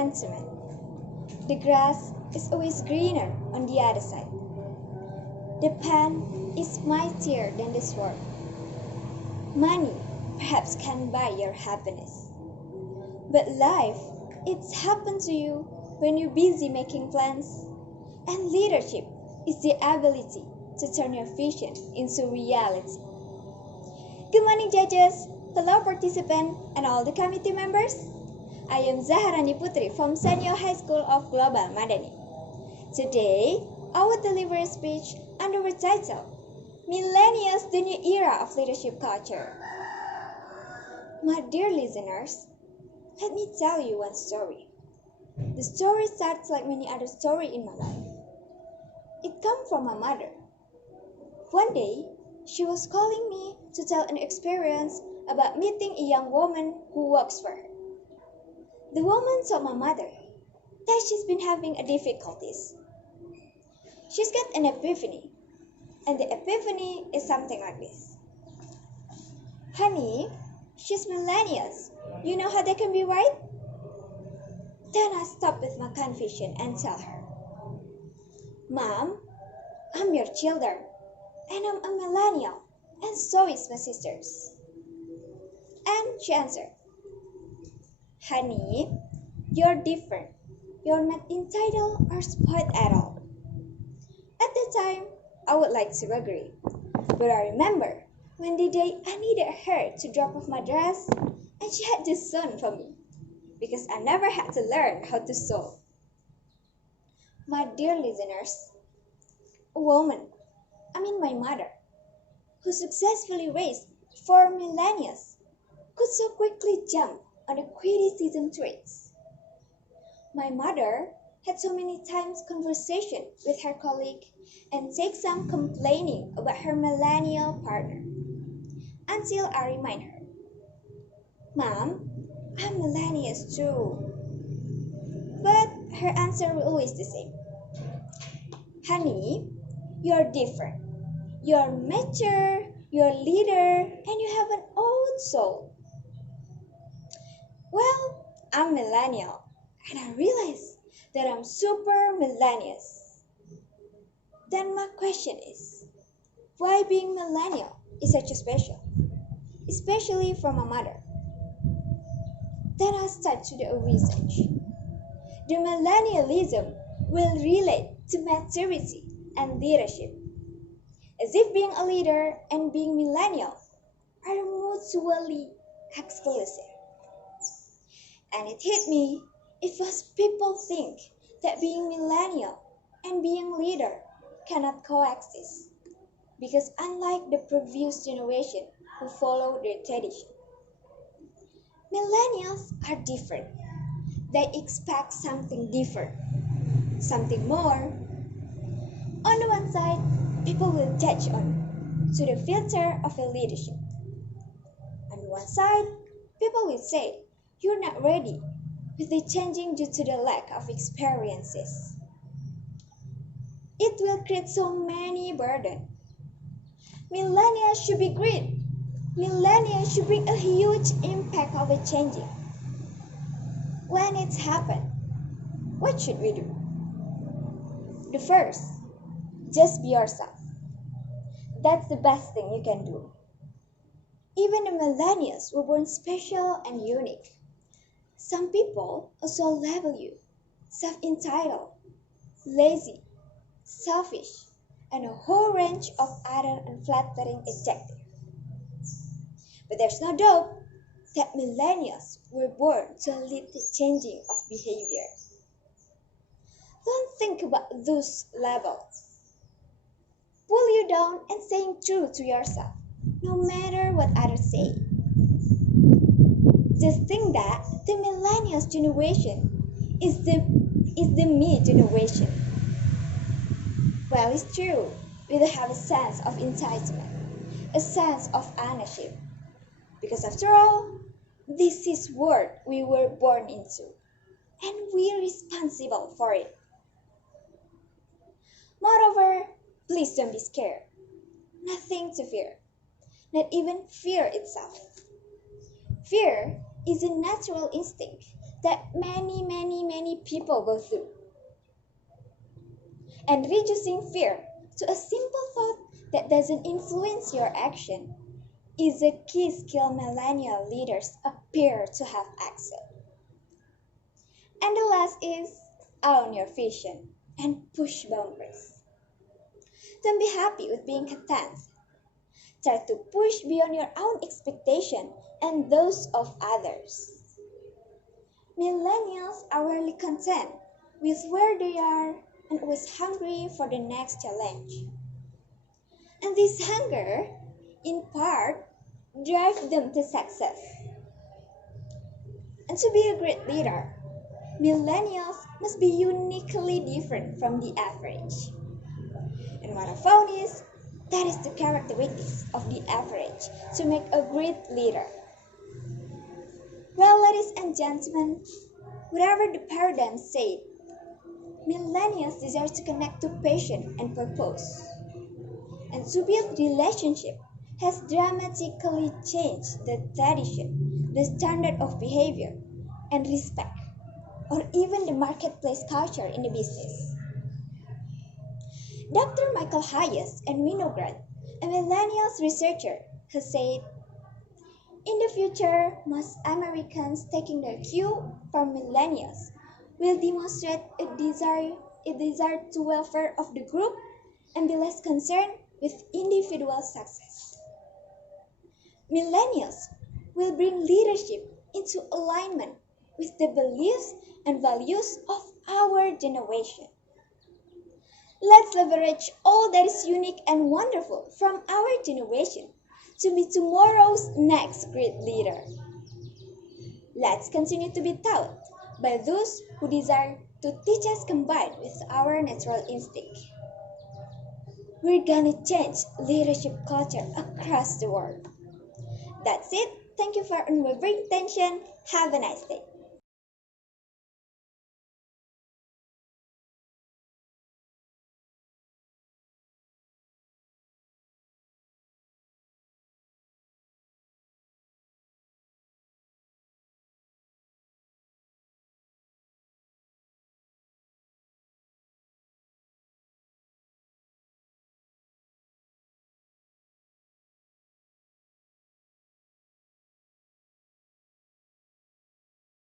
sentiment. The grass is always greener on the other side. The pen is mightier than the sword. Money perhaps can buy your happiness. But life, it's happened to you when you're busy making plans. And leadership is the ability to turn your vision into reality. Good morning, judges, fellow participants, and all the committee members. I am Zaharani Putri from Senior High School of Global MADANI. Today, I will deliver a speech under the title, Millennials, the New Era of Leadership Culture. My dear listeners, let me tell you one story. The story starts like many other stories in my life. It comes from my mother. One day, she was calling me to tell an experience about meeting a young woman who works for her. The woman told my mother that she's been having difficulties. She's got an epiphany, and the epiphany is something like this. Honey, she's millennials. You know how they can be right? Then I stop with my confusion and tell her, Mom, I'm your children, and I'm a millennial, and so is my sisters. And she answered, Honey, you're different. You're not entitled or spoiled at all. At the time, I would like to agree, but I remember when the day I needed her to drop off my dress, and she had to sew for me, because I never had to learn how to sew. My dear listeners, a woman, my mother, who successfully raised 4 millennials, could so quickly jump on the criticism traits. My mother had so many times conversation with her colleague and take some complaining about her millennial partner, until I remind her, Mom, I'm millennials too. But her answer was always the same. Honey, you're different. You're mature, you're a leader, and you have an old soul. Well, I'm millennial, and I realize that I'm super millennials. Then my question is, why being millennial is such a special? Especially from my mother. Then I start to do a research. The millennialism will relate to maturity and leadership, as if being a leader and being millennial are mutually exclusive. And it hit me, if most people think that being millennial and being leader cannot coexist, because unlike the previous generation who followed their tradition, millennials are different. They expect something different, something more. On the one side, people will judge on to the filter of a leadership. On the one side, people will say, you're not ready with the changing due to the lack of experiences. It will create so many burdens. Millennials should be great. Millennials should bring a huge impact of a changing. When it's happened, what should we do? The first, just be yourself. That's the best thing you can do. Even the millennials were born special and unique. Some people also label you self-entitled, lazy, selfish, and a whole range of other unflattering adjectives. But there's no doubt that millennials were born to lead the changing of behavior. Don't think about those labels. Pull you down and staying true to yourself, no matter what others say. Just think that the millennials generation is the me generation. Well, it's true. We do have a sense of entitlement, a sense of ownership. Because after all, this is what we were born into, and we're responsible for it. Moreover, please don't be scared. Nothing to fear, not even fear itself. Fear is a natural instinct that many people go through. And reducing fear to a simple thought that doesn't influence your action is a key skill millennial leaders appear to have excelled. And the last is own your vision and push boundaries. Don't be happy with being content. Try to push beyond your own expectation and those of others. Millennials are rarely content with where they are and always hungry for the next challenge. And this hunger, in part, drives them to success. And to be a great leader, millennials must be uniquely different from the average. And what I found is that is the characteristics of the average to make a great leader. Well, ladies and gentlemen, whatever the paradigm said, millennials desire to connect to passion and purpose. And to build relationship has dramatically changed the tradition, the standard of behavior and respect, or even the marketplace culture in the business. Dr. Michael Hayes and Winograd, a millennials researcher, has said, in the future, most Americans taking their cue from millennials will demonstrate a desire to welfare of the group and be less concerned with individual success. Millennials will bring leadership into alignment with the beliefs and values of our generation. Let's leverage all that is unique and wonderful from our generation to be tomorrow's next great leader. Let's continue to be taught by those who desire to teach us combined with our natural instinct. We're gonna change leadership culture across the world. That's it. Thank you for unwavering attention. Have a nice day.